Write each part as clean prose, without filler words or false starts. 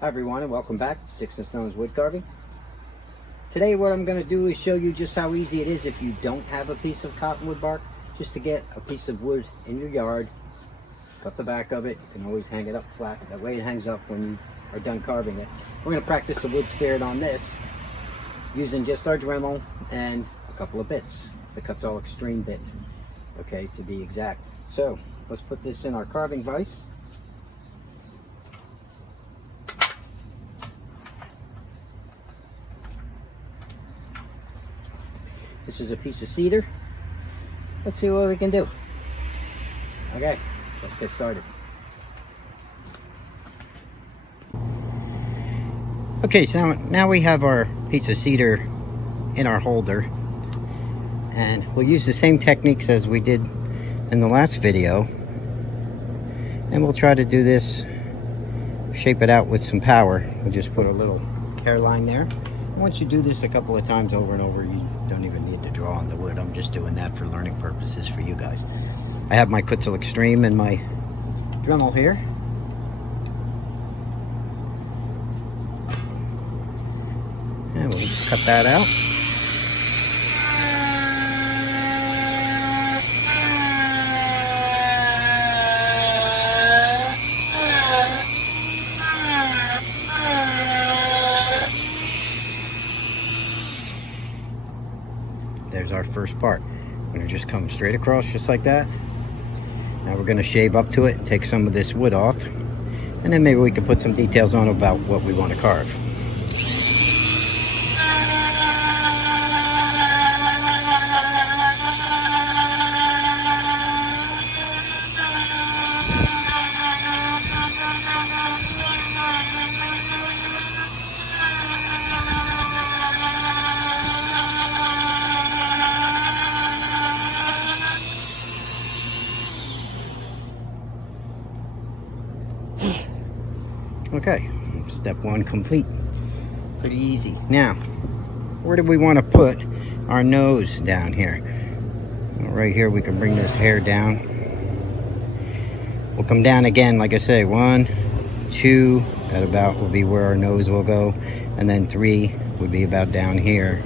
Hi everyone, and welcome back to Sticks and Stones Woodcarving. Today what I'm going to do is show you just how easy it is if you don't have a piece of cottonwood bark, just to get a piece of wood in your yard, cut the back of it. You can always hang it up flat, that way it hangs up when you are done carving it. We're going to practice the wood spirit on this using just our Dremel and a couple of bits, the Kutzall extreme bit, okay, to be exact. So let's put this in our carving vise. This is a piece of cedar. Let's see what we can do. Okay, let's get started. Okay, so now we have our piece of cedar in our holder, and we'll use the same techniques as we did in the last video, and we'll try to do this, shape it out with some power. We'll just put a little hairline there. Once you do this a couple of times over and over, you don't even need to draw on the wood. I'm just doing that for learning purposes for you guys. I have my Kutzall Extreme and my Dremel here. And we'll just cut that out. There's our first part. We're going to just come straight across just like that. Now we're going to shave up to it and take some of this wood off, and then maybe we can put some details on about what we want to carve. Okay, step one complete. Pretty easy. Now, where do we want to put our nose down here? Well, right here we can bring this hair down. We'll come down again, like I say, 1, 2, that about will be where our nose will go, and then 3 would be about down here,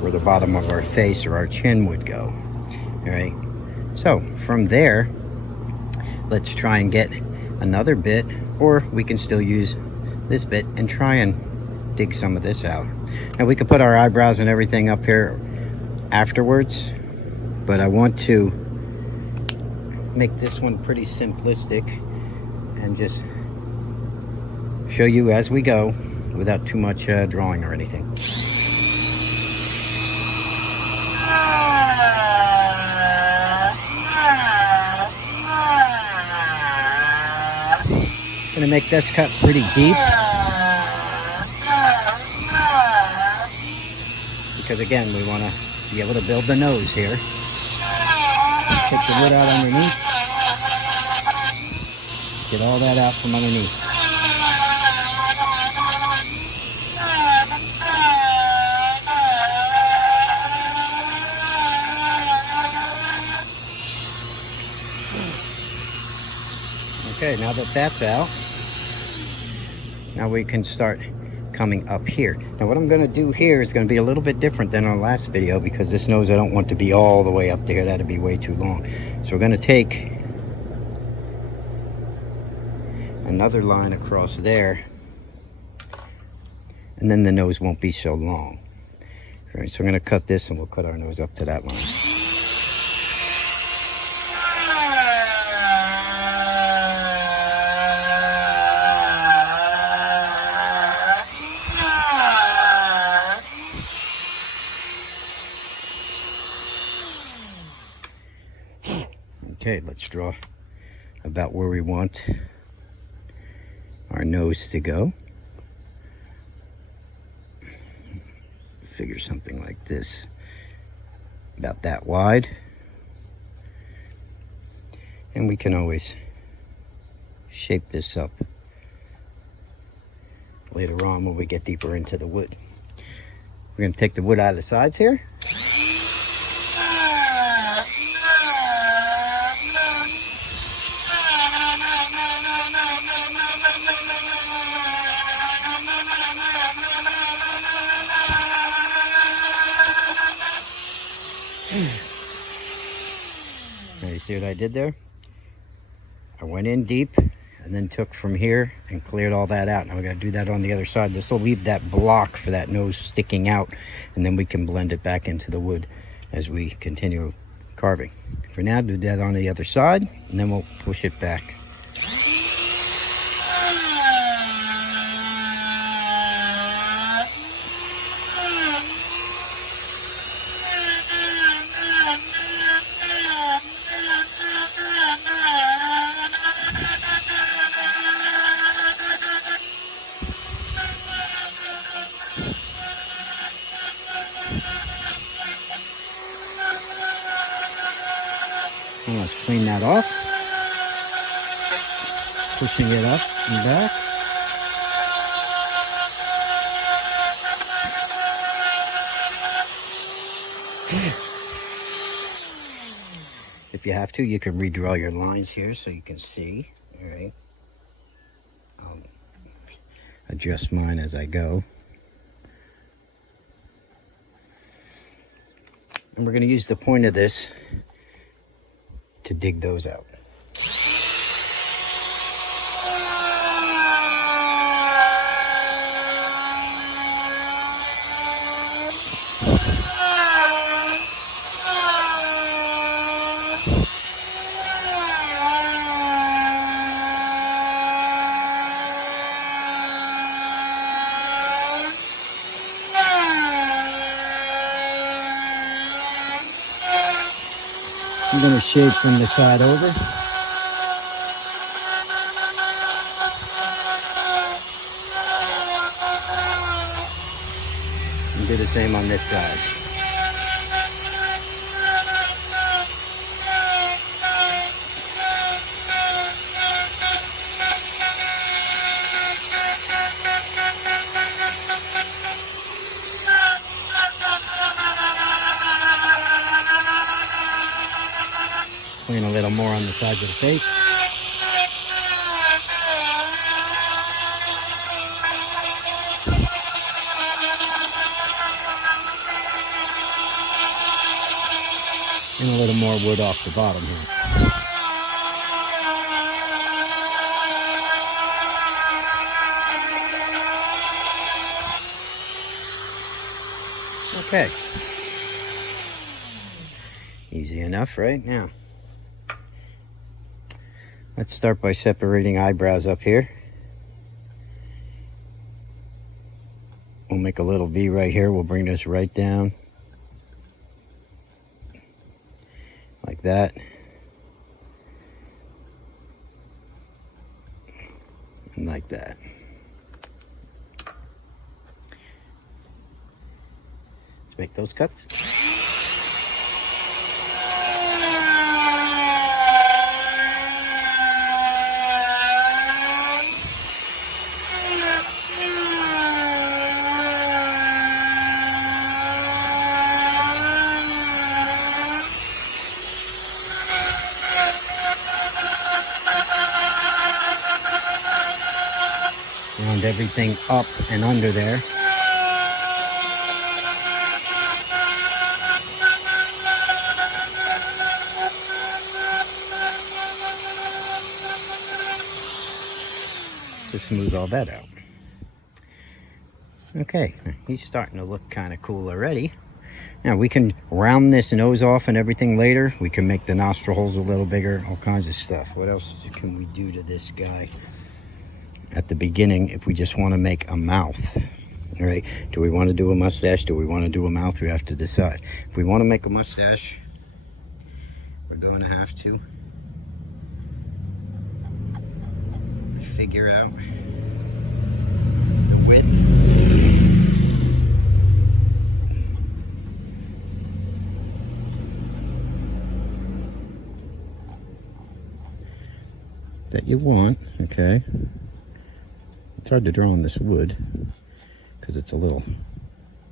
where the bottom of our face or our chin would go. All right, so from there, let's try and get another bit, or we can still use this bit and try and dig some of this out. Now we could put our eyebrows and everything up here afterwards, but I want to make this one pretty simplistic and just show you as we go without too much drawing or anything. Gonna make this cut pretty deep, because again we want to be able to build the nose here. Take the wood out underneath, get all that out from underneath. Okay, now that that's out, now we can start coming up here. Now what I'm going to do here is going to be a little bit different than our last video, because this nose I don't want to be all the way up there. That'd be way too long. So we're going to take another line across there, and then the nose won't be so long. All right, so we're going to cut this and we'll cut our nose up to that line. Okay, let's draw about where we want our nose to go. Figure something like this, about that wide. And we can always shape this up later on when we get deeper into the wood. We're going to take the wood out of the sides here. See what I did there? I went in deep and then took from here and cleared all that out. Now we got to do that on the other side. This will leave that block for that nose sticking out, and then we can blend it back into the wood as we continue carving. For now, do that on the other side, and then we'll push it back. Let's clean that off. Pushing it up and back. If you have to, you can redraw your lines here so you can see. All right. I'll adjust mine as I go. And we're going to use the point of this to dig those out. I'm going to shade from the side over. And do the same on this side. Clean a little more on the sides of the face. And a little more wood off the bottom here. Okay. Easy enough, right? Now, let's start by separating eyebrows up here. We'll make a little V right here. We'll bring this right down. Like that. And like that. Let's make those cuts. Round everything up and under there. To smooth all that out. Okay, he's starting to look kind of cool already. Now we can round this nose off and everything later. We can make the nostril holes a little bigger, all kinds of stuff. What else can we do to this guy? At the beginning, if we just want to make a mouth, all right? Do we want to do a mustache? Do we want to do a mouth? We have to decide. If we want to make a mustache, we're going to have to figure out the width. That you want, okay? It's hard to draw on this wood because it's a little,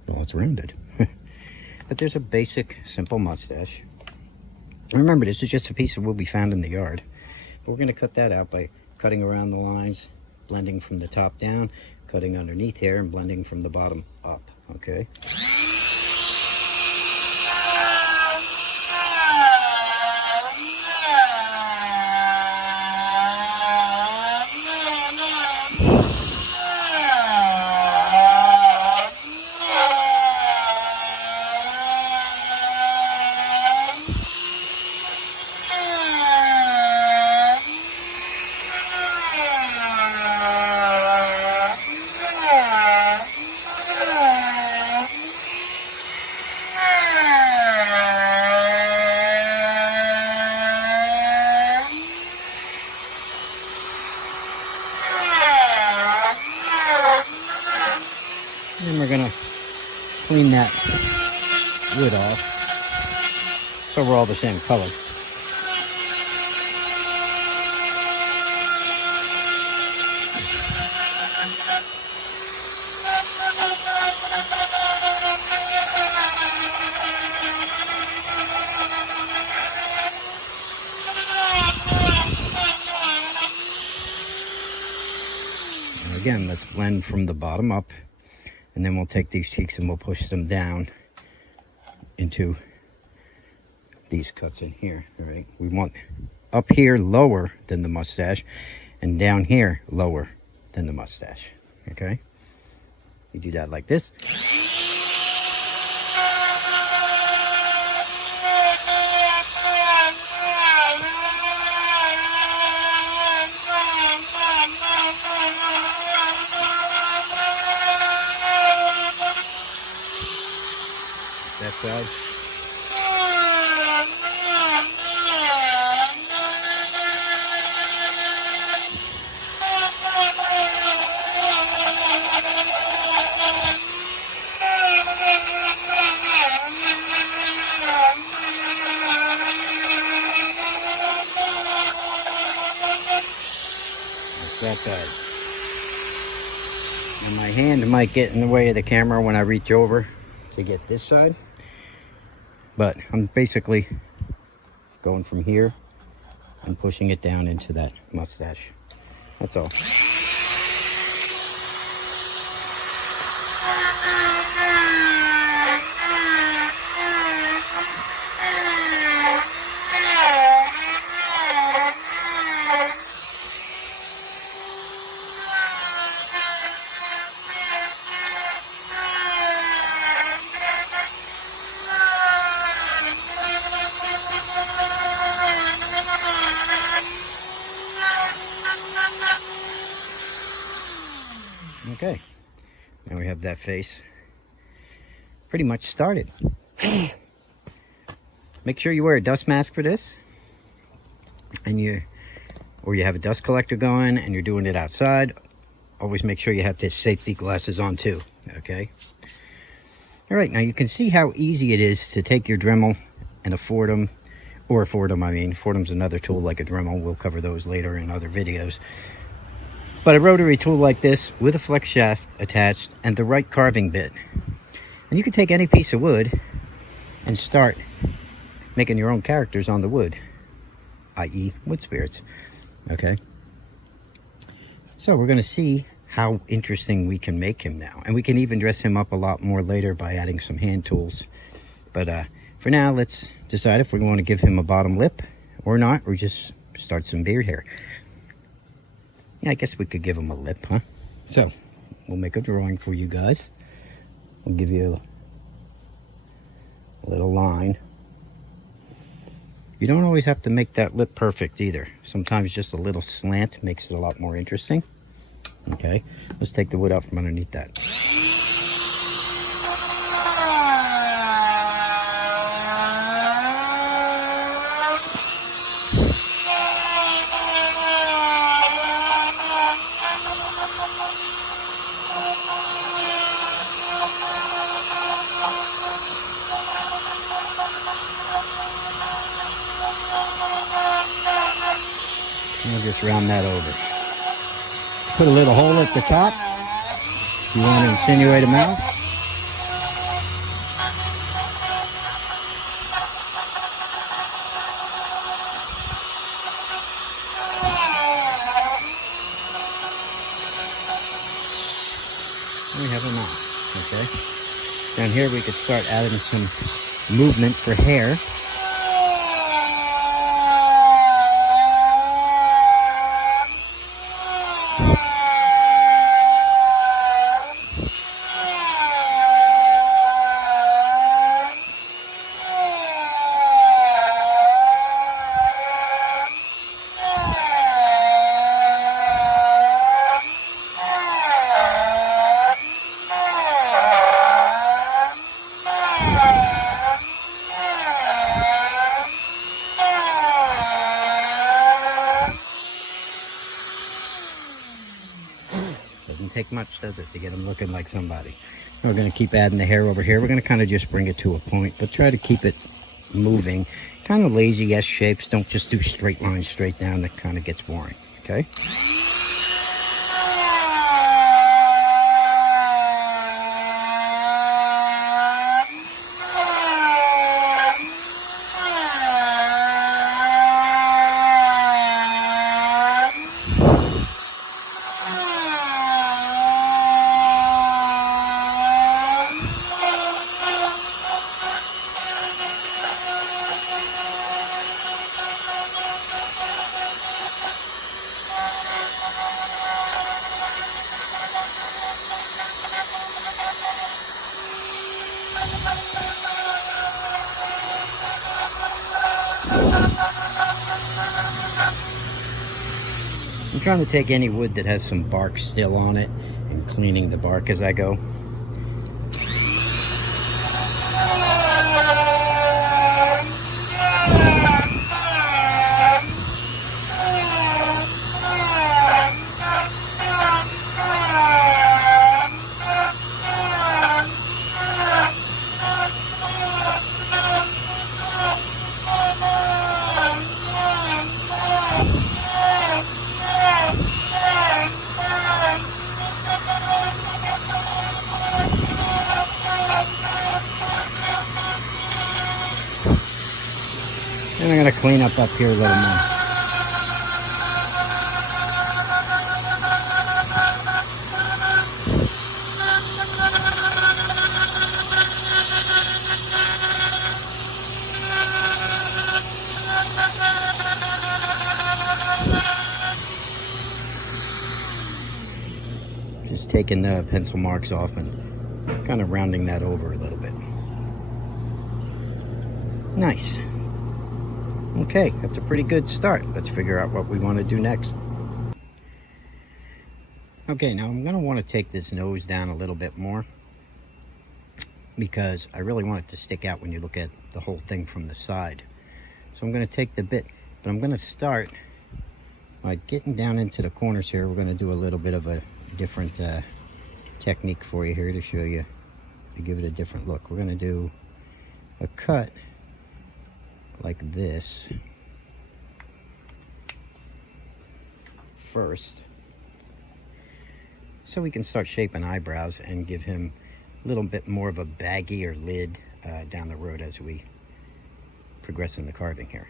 well, it's rounded. But there's a basic, simple mustache. Remember, this is just a piece of wood we found in the yard. We're going to cut that out by cutting around the lines, blending from the top down, cutting underneath here, and blending from the bottom up, okay? And we're gonna clean that wood off so we're all the same color. And again, let's blend from the bottom up, and then we'll take these cheeks and we'll push them down into these cuts in here. All right, we want up here lower than the mustache, and down here lower than the mustache. Okay, you do that like this. That side. That's that side. And my hand might get in the way of the camera when I reach over to get this side. But I'm basically going from here and pushing it down into that mustache. That's all. Okay, now we have that face pretty much started. Make sure you wear a dust mask for this, and you have a dust collector going and you're doing it outside. Always make sure you have the safety glasses on too. Okay. All right, now you can see how easy it is to take your Dremel and a Fordham, Fordham's another tool like a Dremel. We'll cover those later in other videos. But a rotary tool like this with a flex shaft attached and the right carving bit. And you can take any piece of wood and start making your own characters on the wood, i.e. wood spirits. Okay. So we're going to see how interesting we can make him now. And we can even dress him up a lot more later by adding some hand tools. But for now, let's decide if we're going to give him a bottom lip or not, or just start some beard hair. Yeah, I guess we could give him a lip, huh? So, we'll make a drawing for you guys. We'll give you a little line. You don't always have to make that lip perfect either. Sometimes just a little slant makes it a lot more interesting. Okay, let's take the wood out from underneath that. We'll just round that over. Put a little hole at the top. You want to insinuate a mouth. We have a mouth, okay? Down here we could start adding some movement for hair. Doesn't take much, does it, to get him looking like somebody? We're going to keep adding the hair over here. We're going to kind of just bring it to a point, but try to keep it moving. Kind of lazy S shapes. Don't just do straight lines straight down. That kind of gets boring. Okay. I'm trying to take any wood that has some bark still on it and cleaning the bark as I go. And I'm going to clean up here a little more. Just taking the pencil marks off and kind of rounding that over a little bit. Nice. Okay, that's a pretty good start. Let's figure out what we want to do next. Okay, now I'm going to want to take this nose down a little bit more because I really want it to stick out when you look at the whole thing from the side. So I'm going to take the bit, but I'm going to start by getting down into the corners here. We're going to do a little bit of a different technique for you here to show you, to give it a different look. We're going to do a cut like this first, so we can start shaping eyebrows and give him a little bit more of a baggier lid down the road as we progress in the carving here.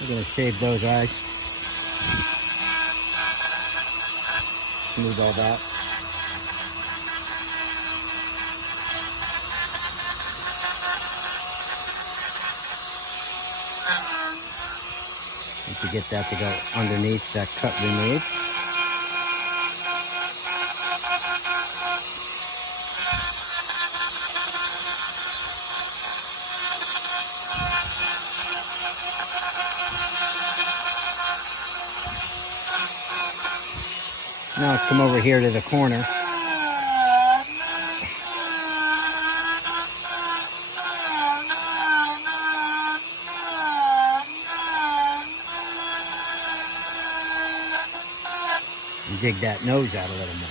We're going to shave those eyes, smooth all that. And to get that to go underneath that cut we made. Now let's come over here to the corner. And dig that nose out a little more.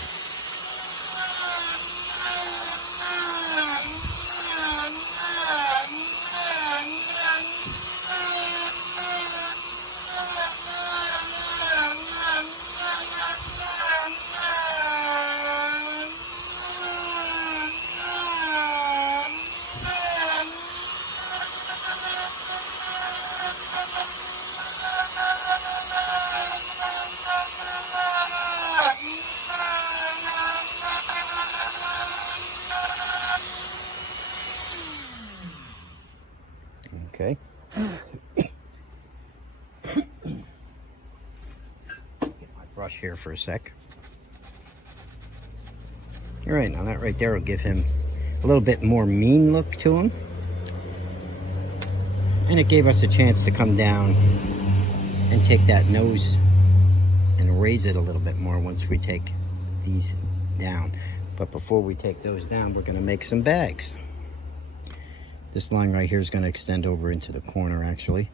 Okay. Get my brush here for a sec. All right, now that right there will give him a little bit more mean look to him. And it gave us a chance to come down and take that nose and raise it a little bit more once we take these down. But before we take those down, we're going to make some bags. This line right here is going to extend over into the corner actually.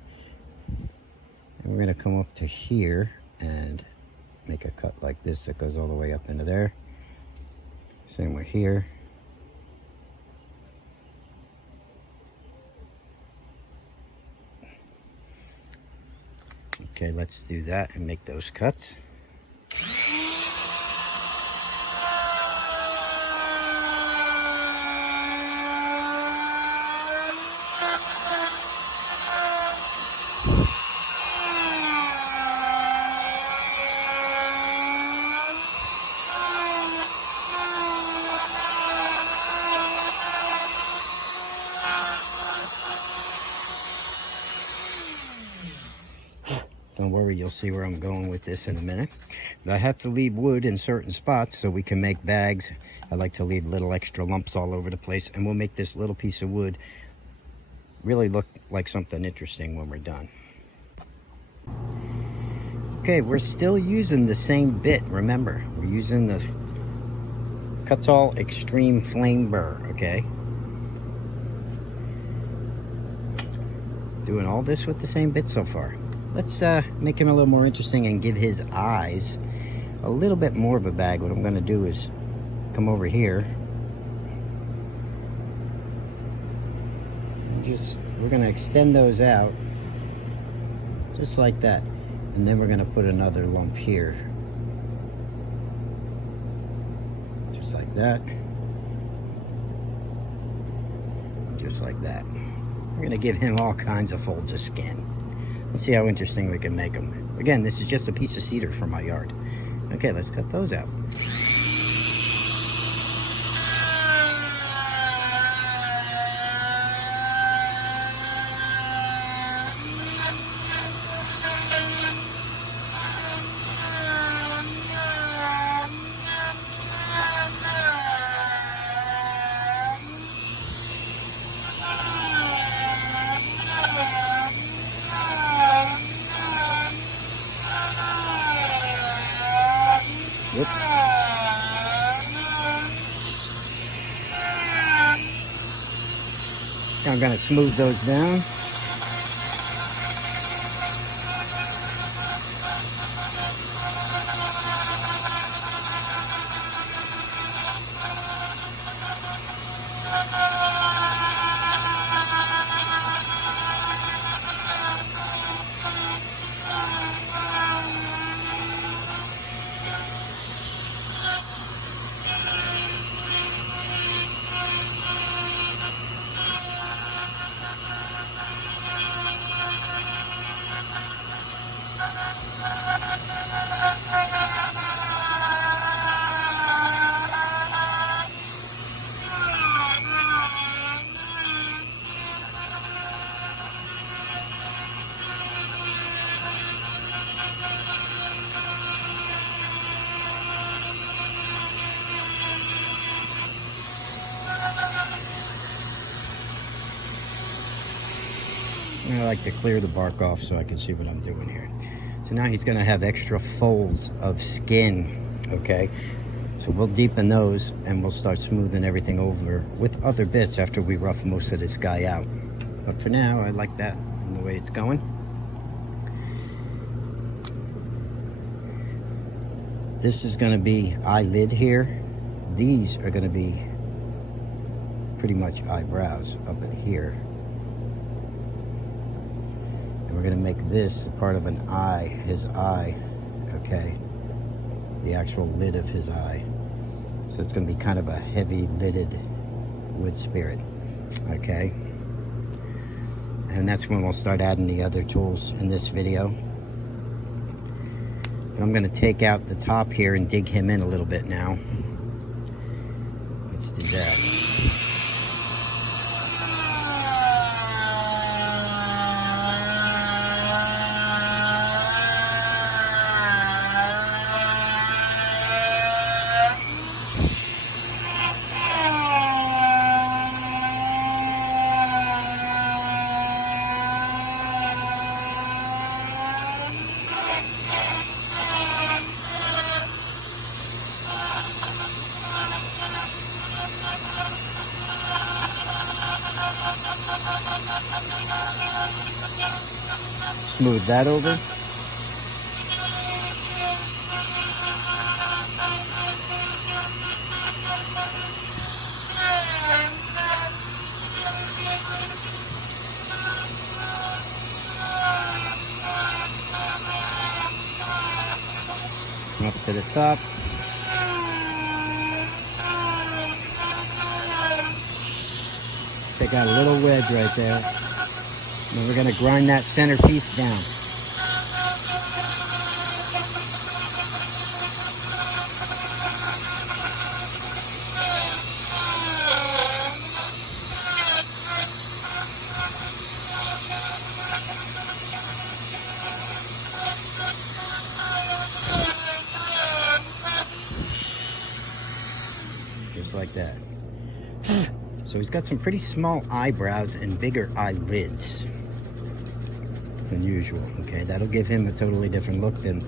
And we're going to come up to here and make a cut like this that goes all the way up into there. Same way here. Okay, let's do that and make those cuts. Don't worry, you'll see where I'm going with this in a minute. But I have to leave wood in certain spots so we can make bags. I like to leave little extra lumps all over the place, and we'll make this little piece of wood really look like something interesting when we're done. Okay, we're still using the same bit, remember. We're using the Kutzall Extreme Flame Burr, okay? Doing all this with the same bit so far. Let's make him a little more interesting and give his eyes a little bit more of a bag. What I'm going to do is come over here. And we're going to extend those out just like that. And then we're going to put another lump here. Just like that. Just like that. We're going to give him all kinds of folds of skin. Let's see how interesting we can make them. Again, this is just a piece of cedar from my yard. Okay, let's cut those out. Whoops. Now I'm going to smooth those down. I like to clear the bark off so I can see what I'm doing here. So now he's going to have extra folds of skin, okay? So we'll deepen those and we'll start smoothing everything over with other bits after we rough most of this guy out. But for now, I like that and the way it's going. This is going to be eyelid here. These are going to be pretty much eyebrows up in here. We're going to make this part of an eye, his eye, okay? The actual lid of his eye. So it's going to be kind of a heavy lidded wood spirit, okay? And that's when we'll start adding the other tools in this video. And I'm going to take out the top here and dig him in a little bit now. Let's do that. smooth that over. Up to the top. Take out a little wedge right there. And we're going to grind that center piece down. Just like that. So he's got some pretty small eyebrows and bigger eyelids than usual. Okay, that'll give him a totally different look than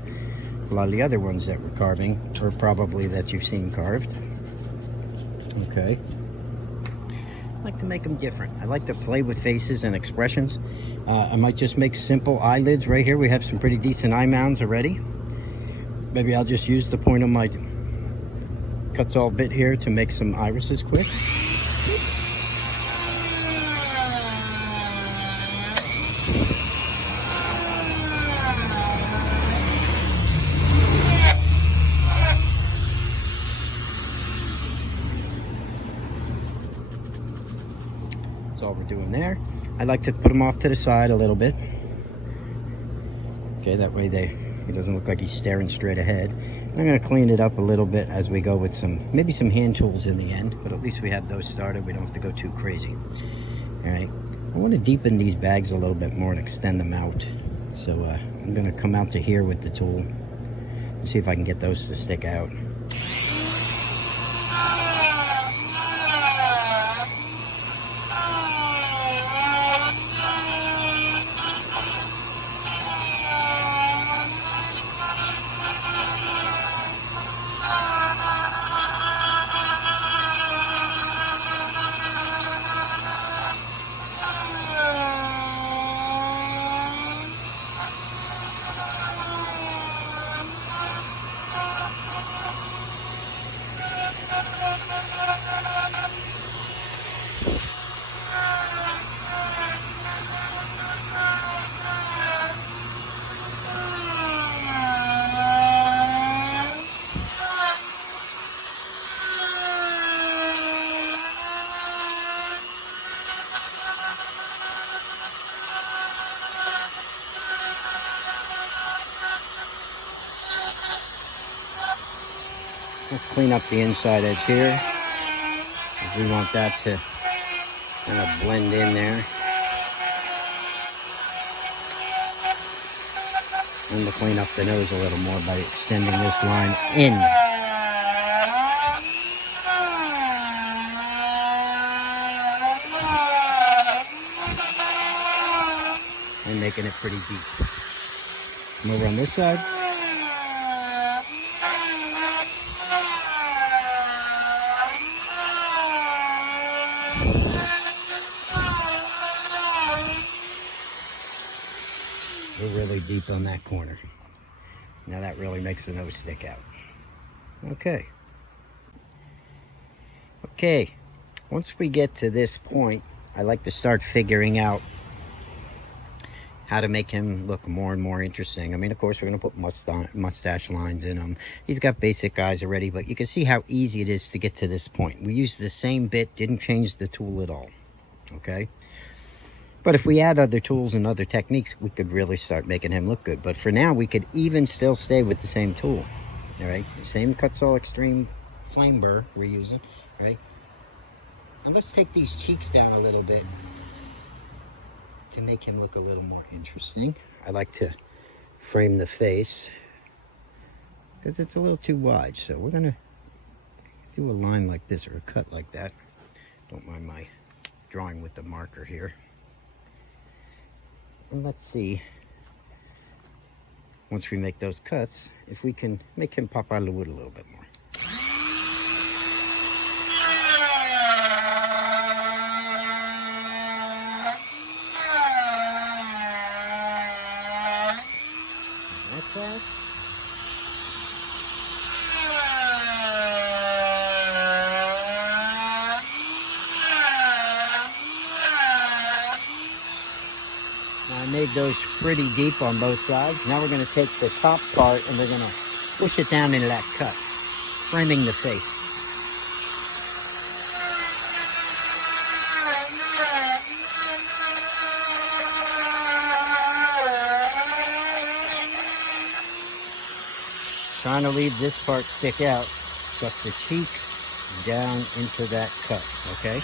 a lot of the other ones that we're carving, or probably that you've seen carved. Okay. I like to make them different. I like to play with faces and expressions. I might just make simple eyelids right here. We have some pretty decent eye mounds already. Maybe I'll just use the point of my Kutzall bit here to make some irises quick. That's all we're doing there. I like to put them off to the side a little bit. Okay, that way he doesn't look like he's staring straight ahead. I'm going to clean it up a little bit as we go with maybe some hand tools in the end, but at least we have those started. We don't have to go too crazy. All right, I want to deepen these bags a little bit more and extend them out. So I'm going to come out to here with the tool and see if I can get those to stick out. Let's clean up the inside edge here. We want that to kind of blend in there. And to clean up the nose a little more by extending this line in. And making it pretty deep. Come over on this side. We're really deep on that corner. Now that really makes the nose stick out. Okay. Okay. Once we get to this point, I like to start figuring out how to make him look more and more interesting. I mean, of course, we're going to put mustache lines in him. He's got basic eyes already, but you can see how easy it is to get to this point. We used the same bit, didn't change the tool at all. Okay? But if we add other tools and other techniques, we could really start making him look good. But for now, we could even still stay with the same tool. All right? Same Kutzall Extreme Flame Burr we're using. All right? And let's take these cheeks down a little bit to make him look a little more interesting. I like to frame the face because it's a little too wide. So we're going to do a line like this or a cut like that. Don't mind my drawing with the marker here. And let's see, once we make those cuts, if we can make him pop out of the wood a little bit more. did those pretty deep on both sides. Now we're going to take the top part and we're going to push it down into that cut, framing the face. Trying to leave this part stick out, stuff the cheek down into that cut, okay?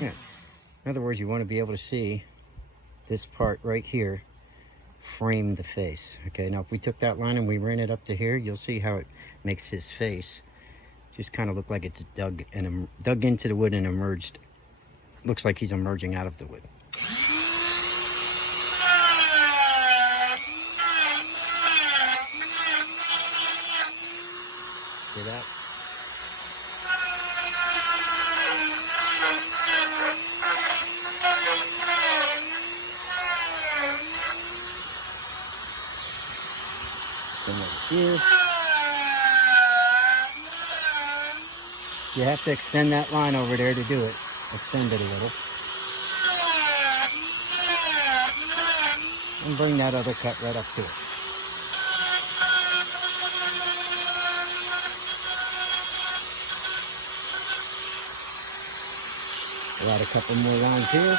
Yeah. In other words, you want to be able to see this part right here frame the face. Okay, now if we took that line and we ran it up to here, you'll see how it makes his face just kind of look like it's dug into the wood and emerged. Looks like he's emerging out of the wood. See that? Here. You have to extend that line over there to do it. Extend it a little. And bring that other cut right up to it. We'll add a couple more lines here.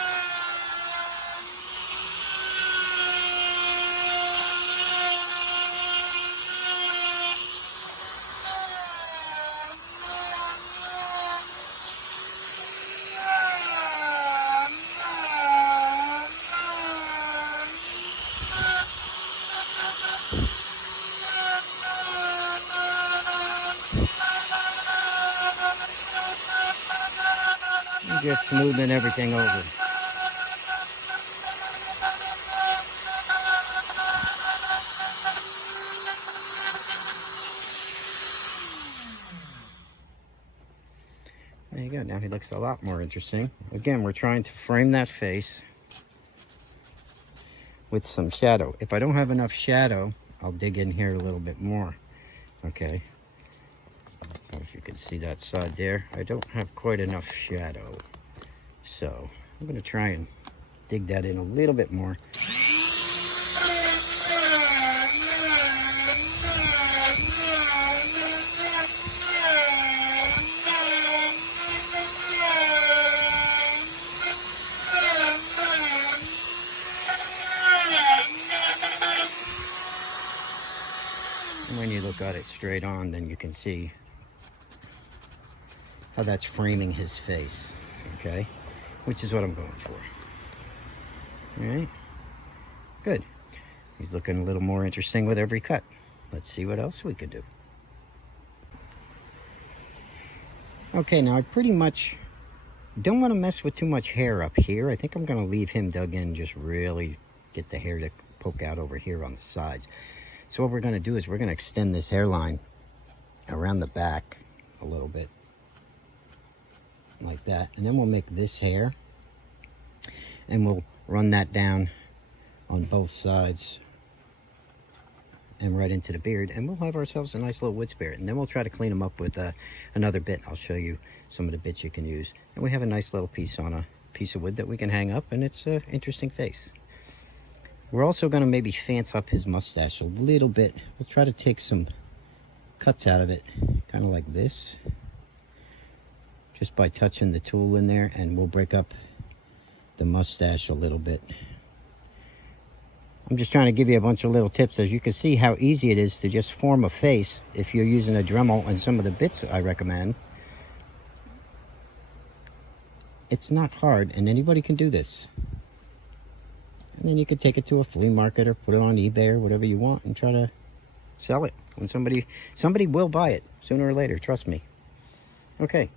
Just smoothing everything over. There you go. Now he looks a lot more interesting. Again, we're trying to frame that face with some shadow. If I don't have enough shadow, I'll dig in here a little bit more. Okay. So if you can see that side there, I don't have quite enough shadow. So I'm going to try and dig that in a little bit more. And when you look at it straight on, then you can see how that's framing his face, okay? Which is what I'm going for. All right, good. He's looking a little more interesting with every cut. Let's see what else we can do. Okay, now I pretty much don't want to mess with too much hair up here. I think I'm going to leave him dug in, just really get the hair to poke out over here on the sides. So what we're going to do is we're going to extend this hairline around the back a little bit. Like that, and then we'll make this hair and we'll run that down on both sides and right into the beard, and we'll have ourselves a nice little wood spirit. And then we'll try to clean them up with another bit. I'll show you some of the bits you can use, and we have a nice little piece on a piece of wood that we can hang up, and it's an interesting face. We're also going to maybe fancy up his mustache a little bit. We'll try to take some cuts out of it, kind of like this, just by touching the tool in there, and we'll break up the mustache a little bit. I'm just trying to give you a bunch of little tips, as you can see how easy it is to just form a face if you're using a Dremel and some of the bits I recommend. It's not hard, and anybody can do this. And then you can take it to a flea market or put it on eBay or whatever you want and try to sell it. When somebody will buy it sooner or later, trust me. Okay.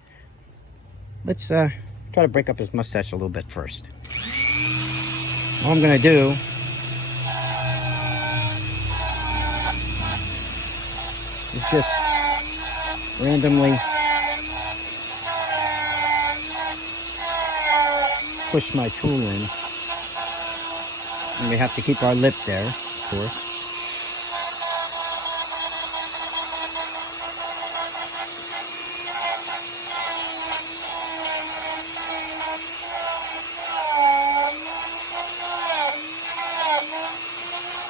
let's try to break up his mustache a little bit first. All I'm gonna do is just randomly push my tool in. And we have to keep our lip there, of course.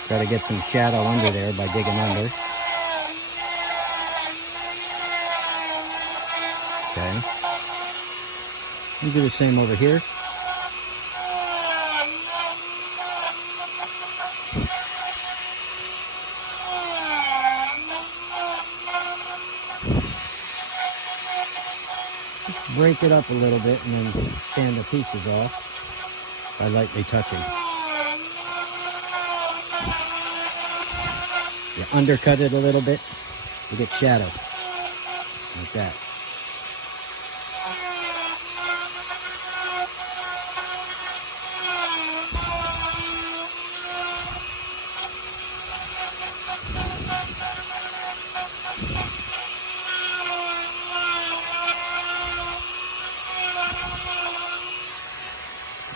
Try to get some shadow under there by digging under. Okay. You do the same over here. Break it up a little bit and then sand the pieces off by lightly touching. You undercut it a little bit, you get shadow, like that.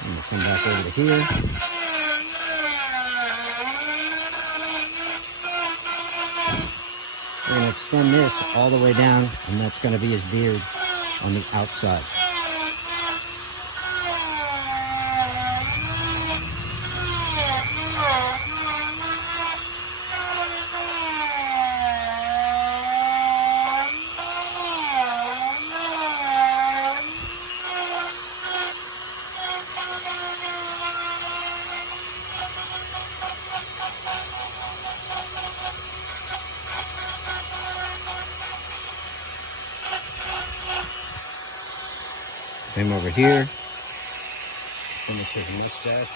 I'm gonna come back over to here. We're going to extend this all the way down, and that's going to be his beard on the outside. Same over here. Finish his mustache.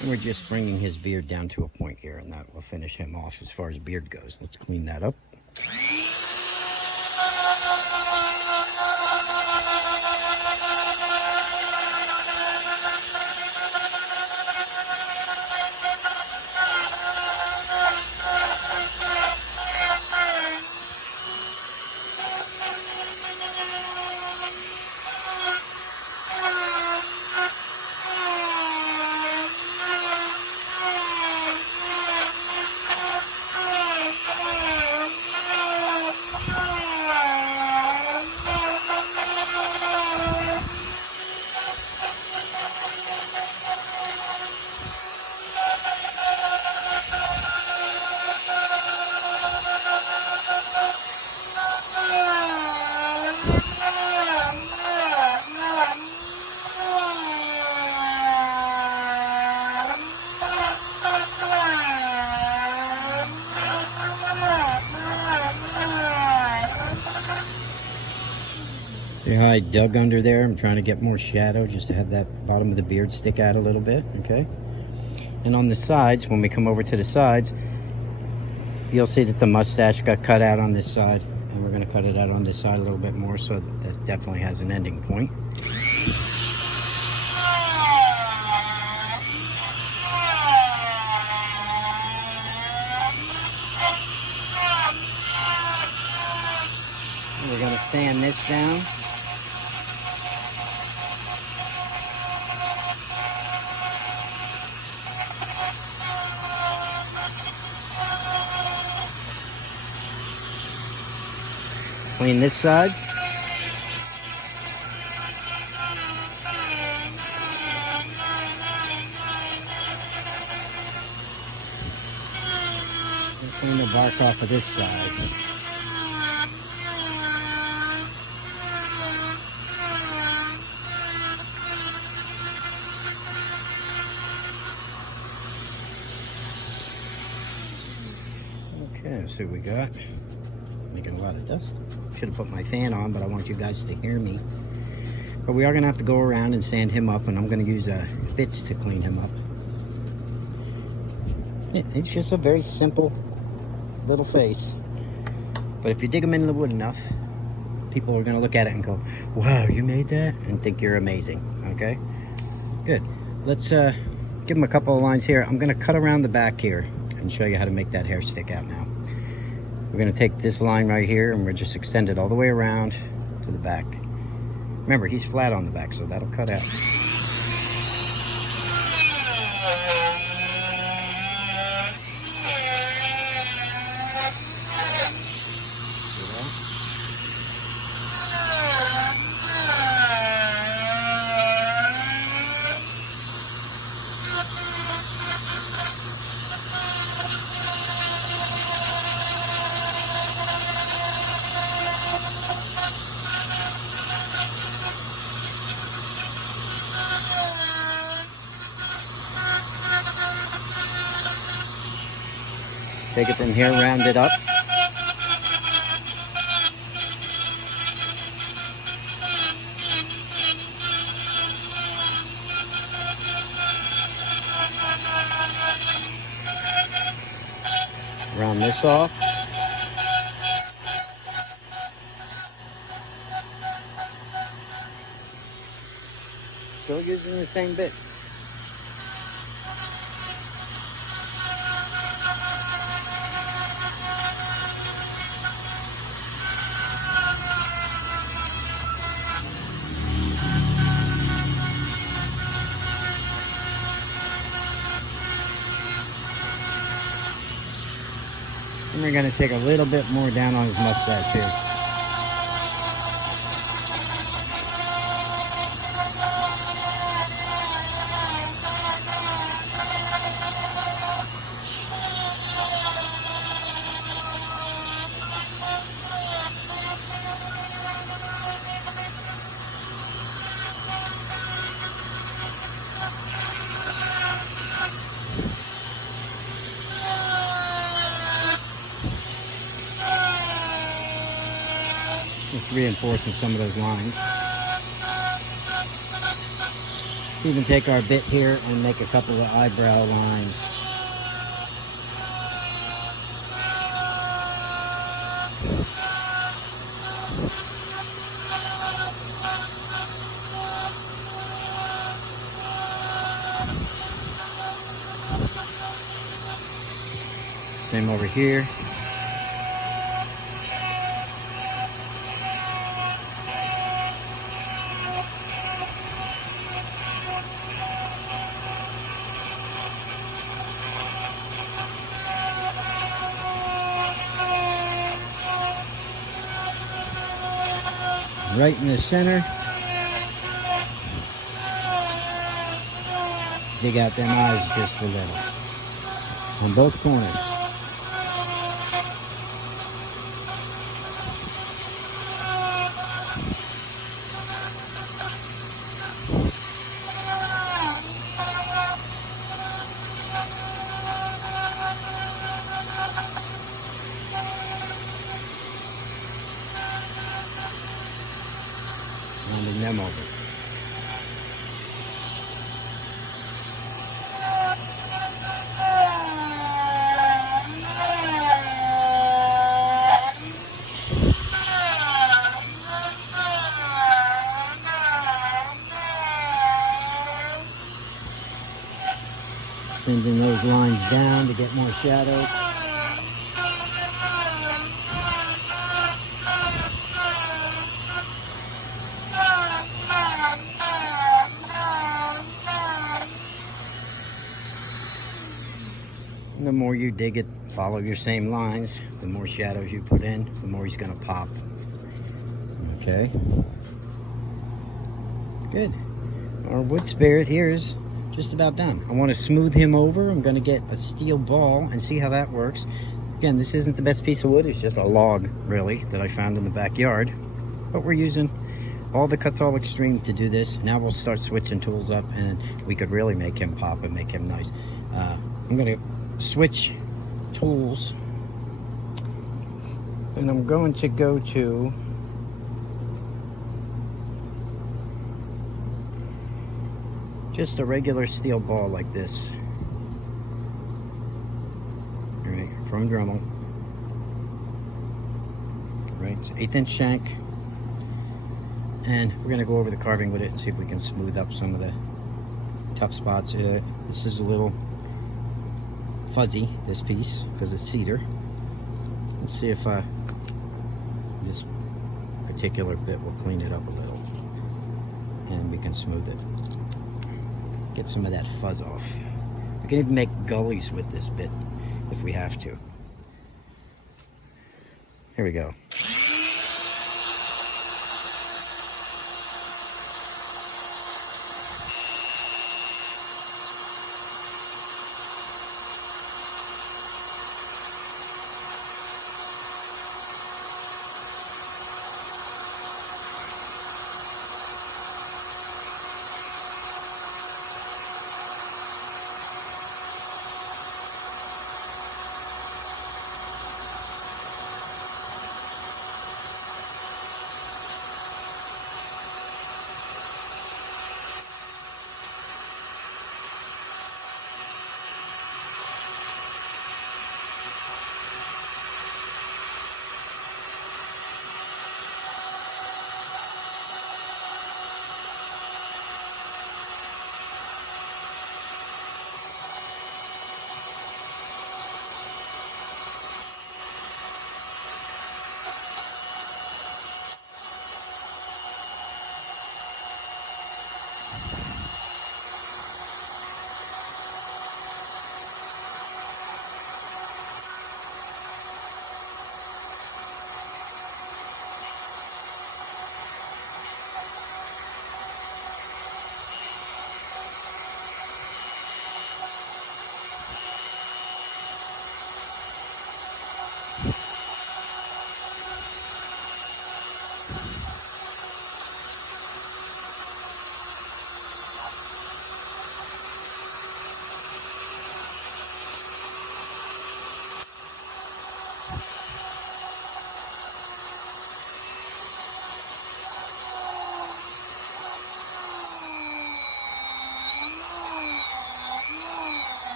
And we're just bringing his beard down to a point here, and that will finish him off as far as beard goes. Let's clean that up. See how I dug under there? I'm trying to get more shadow just to have that bottom of the beard stick out a little bit, okay? And on the sides, when we come over to the sides, you'll see that the mustache got cut out on this side, and we're gonna cut it out on this side a little bit more, so that definitely has an ending point. And we're gonna sand this down. Clean this side. And clean the bark off of this side. Okay, let's see what we got. Making a lot of dust. should have put my fan on, but I want you guys to hear me. But we are going to have to go around and sand him up, and I'm going to use bits to clean him up. It's just a very simple little face. But if you dig him into the wood enough, people are going to look at it and go, wow, you made that? And think you're amazing. Okay? Good. Let's give him a couple of lines here. I'm going to cut around the back here and show you how to make that hair stick out now. We're going to take this line right here and we'll just extend it all the way around to the back. Remember, he's flat on the back, so that'll cut out. Take it from here, round it up. Round this off. Still using the same bit. And we're going to take a little bit more down on his mustache here. Just reinforcing some of those lines. Let's even take our bit here and make a couple of eyebrow lines. Same over here. Right in the center. Dig out them eyes just a little. On both corners. Rounding them over. Extending those lines down to get more shadow. And the more you dig it, follow your same lines, the more shadows you put in, the more he's going to pop. Okay. Good. Our wood spirit here is just about done. I want to smooth him over. I'm going to get a steel ball and see how that works. Again, this isn't the best piece of wood. It's just a log, really, that I found in the backyard. But we're using all the Kutzall Extreme to do this. Now we'll start switching tools up, and we could really make him pop and make him nice. I'm going to switch tools, and I'm going to go to just a regular steel ball like this. All right, from Dremel. All right, it's 1/8 inch shank. And we're gonna go over the carving with it and see if we can smooth up some of the tough spots. This is a little fuzzy, this piece, because it's cedar. Let's see if this particular bit will clean it up a little and we can smooth it. Get some of that fuzz off. We can even make gullies with this bit if we have to. Here we go.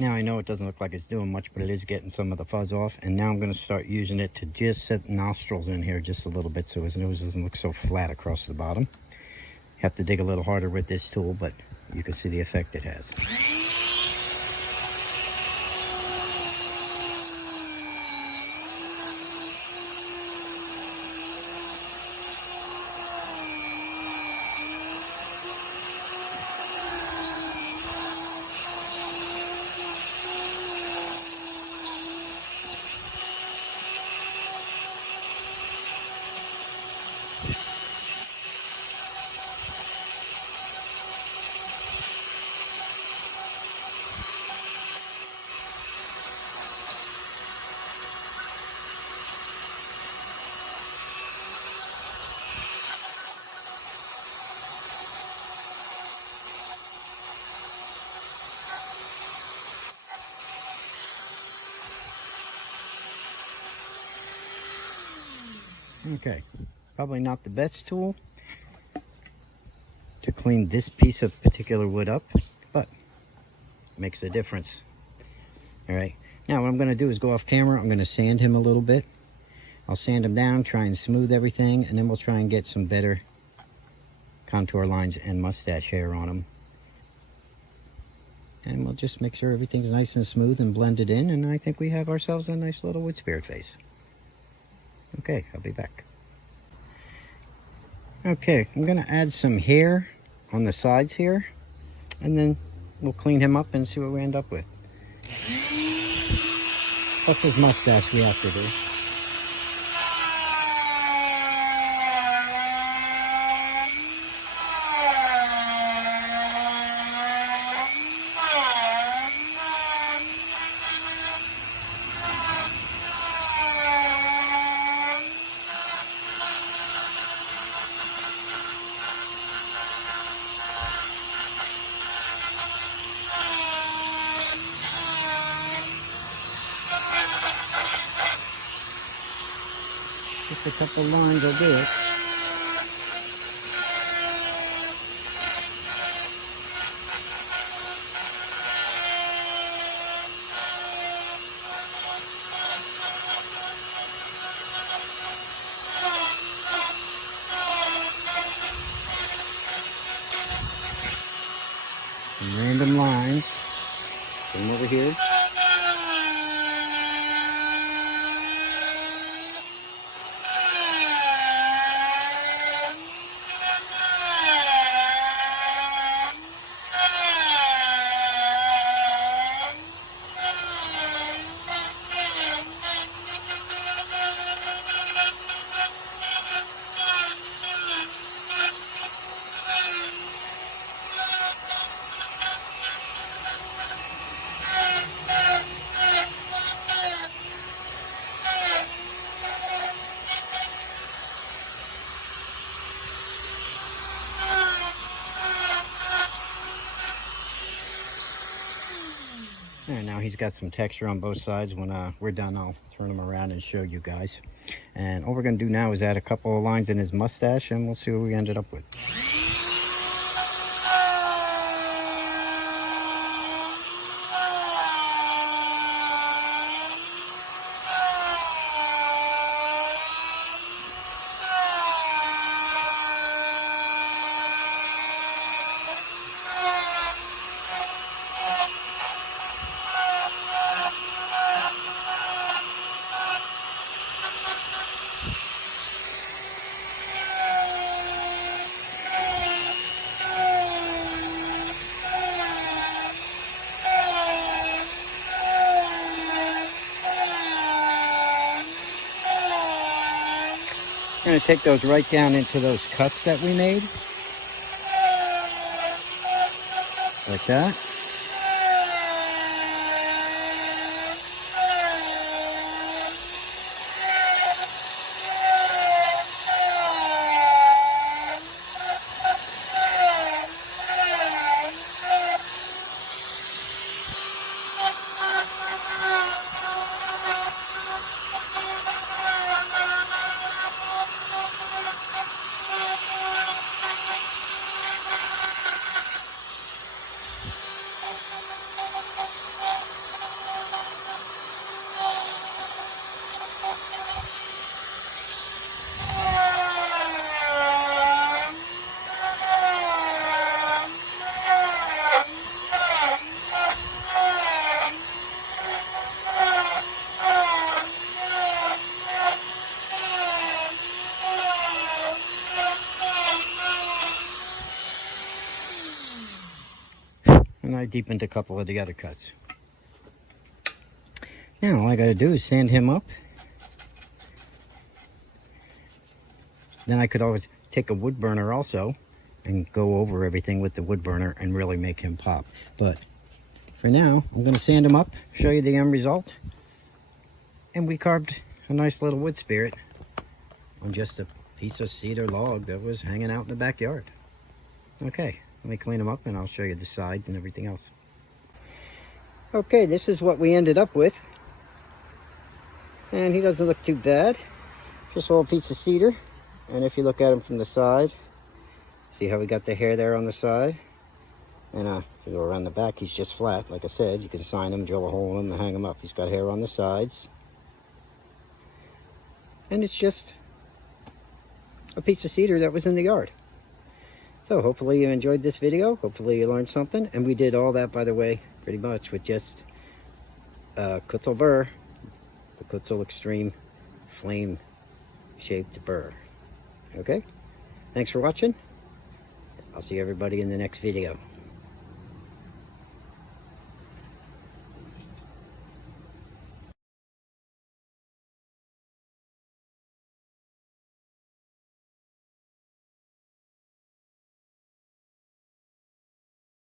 Now I know it doesn't look like it's doing much, but it is getting some of the fuzz off. And now I'm going to start using it to just set nostrils in here just a little bit so his nose doesn't look so flat across the bottom. Have to dig a little harder with this tool, but you can see the effect it has. Okay, probably not the best tool to clean this piece of particular wood up, but makes a difference. All right, now what I'm going to do is go off camera. I'm going to sand him a little bit. I'll sand him down, try and smooth everything, and then we'll try and get some better contour lines and mustache hair on him. And we'll just make sure everything's nice and smooth and blended in, and I think we have ourselves a nice little wood spirit face. Okay, I'll be back. Okay, I'm going to add some hair on the sides here, and then we'll clean him up and see what we end up with. Plus his mustache we have to do. Just a couple lines will do it. Some random lines. Come over here. And now he's got some texture on both sides. When we're done, I'll turn him around and show you guys. And all we're going to do now is add a couple of lines in his mustache, and we'll see what we ended up with. We're going to take those right down into those cuts that we made. Like that. And I deepened a couple of the other cuts. Now all I got to do is sand him up. Then I could always take a wood burner also and go over everything with the wood burner and really make him pop. But for now, I'm going to sand him up, show you the end result. And we carved a nice little wood spirit on just a piece of cedar log that was hanging out in the backyard. Okay, let me clean him up and I'll show you the sides and everything else. Okay, this is what we ended up with. And he doesn't look too bad. Just a little piece of cedar. And if you look at him from the side, see how we got the hair there on the side? And if you go around the back, he's just flat. Like I said, you can sign him, drill a hole in him, and hang him up. He's got hair on the sides. And it's just a piece of cedar that was in the yard. So hopefully you enjoyed this video. Hopefully you learned something. And we did all that, by the way, pretty much with just Kutzall burr, the Kutzall Extreme Flame Shaped Burr. Okay? Thanks for watching. I'll see everybody in the next video.